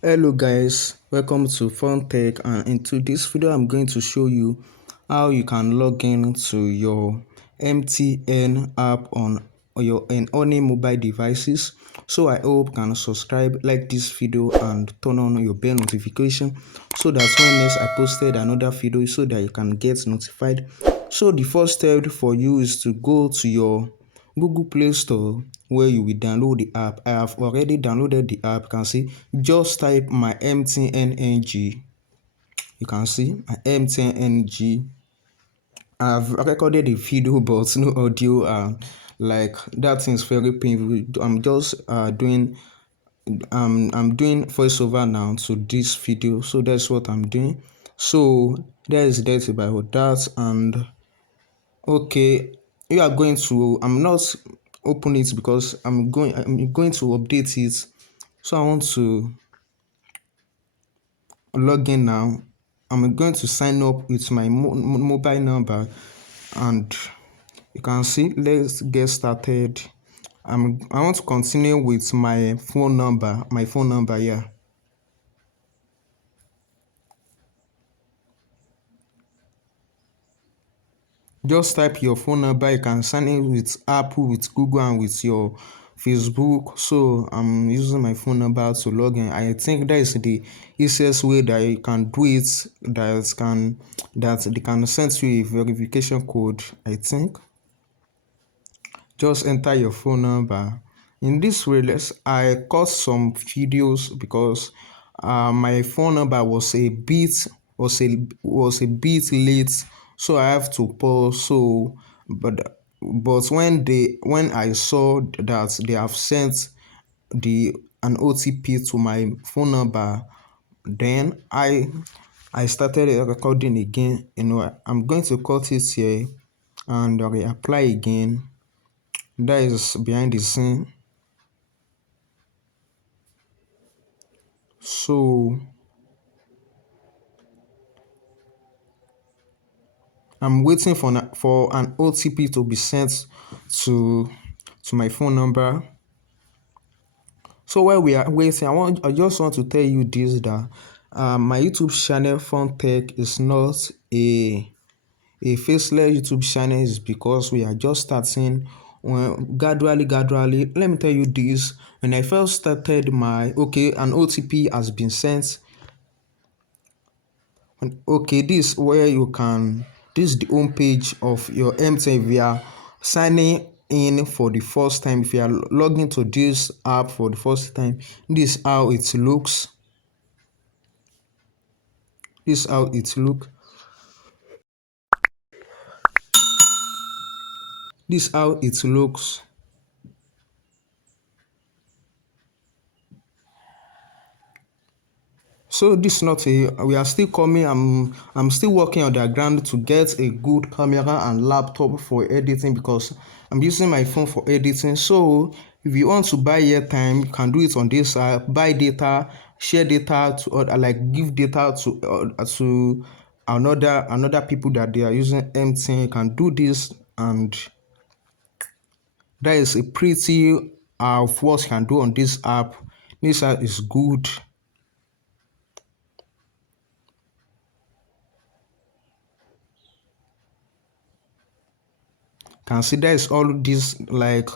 Hello guys, welcome to Fun Tech, and into this video I'm going to show you how you can log in to your MTN app on your any mobile devices. So I hope you can subscribe, like this video and turn on your bell notification so that when next I posted another video so that you can get notified. So the first step for you is to go to your Google Play Store where you will download the app. I have already downloaded the app. You can see, just type my MTN NG. You can see my MTN NG. I've recorded a video but no audio. Like that is very painful. I'm doing voiceover now to this video, so that's what I'm doing. So there is that about that. And okay, you are going to. I'm not open it because I'm going to update it. So I want to log in now. I'm going to sign up with my mobile number, and you can see. Let's get started. I want to continue with my phone number. My phone number, yeah. Just type your phone number. You can sign in with Apple, with Google, and with your Facebook. So I'm using my phone number to log in. I think that is the easiest way that you can do it. That they can send you a verification code. I think just enter your phone number. In this way, I cut some videos because my phone number was a bit late, so I have to pause. So, but when I saw that they have sent the an OTP to my phone number, then I started recording again. I'm going to cut it here and apply again. That is behind the scene. So I'm waiting for an OTP to be sent to my phone number. So while we are waiting, I just want to tell you this, that my YouTube channel Fun Tech is not a faceless YouTube channel. Is because we are just starting. Gradually. Let me tell you this. When I first started an OTP has been sent. Okay, this where you can. This is the home page of your MTN. If you are signing in for the first time, if you are logging to this app for the first time, this is how it looks. This is how it look. This is how it looks. So this is not a. We are still coming. I'm still working on the ground to get a good camera and laptop for editing because I'm using my phone for editing. So if you want to buy airtime, you can do it on this app. Buy data, share data to other, like give data to another people that they are using MTN. You can do this, and that is a pretty of what you can do on this app. This app is good. Consider is all this, like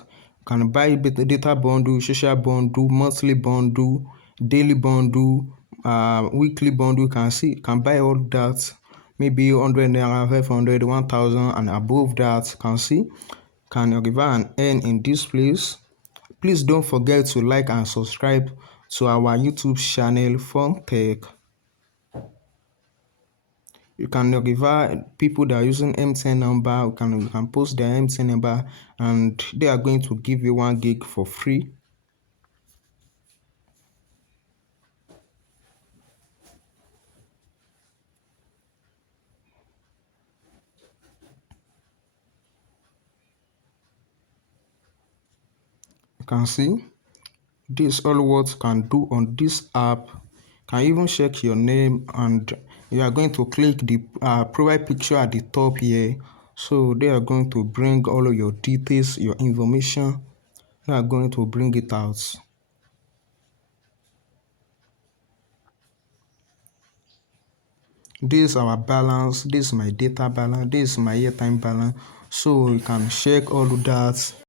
can buy data bundle, social bundle, monthly bundle, daily bundle, weekly bundle. Can buy all that. Maybe 100 naira, 500, 1,000 and above that. Can give and earn in this place. Please don't forget to like and subscribe to our YouTube channel Fun Tech. You can notify people that are using MTN number. You can post their MTN number, and they are going to give you 1 gig for free. You can see this all what you can do on this app. You can even check your name, and you are going to click the profile picture at the top here. So they are going to bring all of your details, your information. They are going to bring it out. this is our balance, this is my data balance, this is my airtime balance. So you can check all of that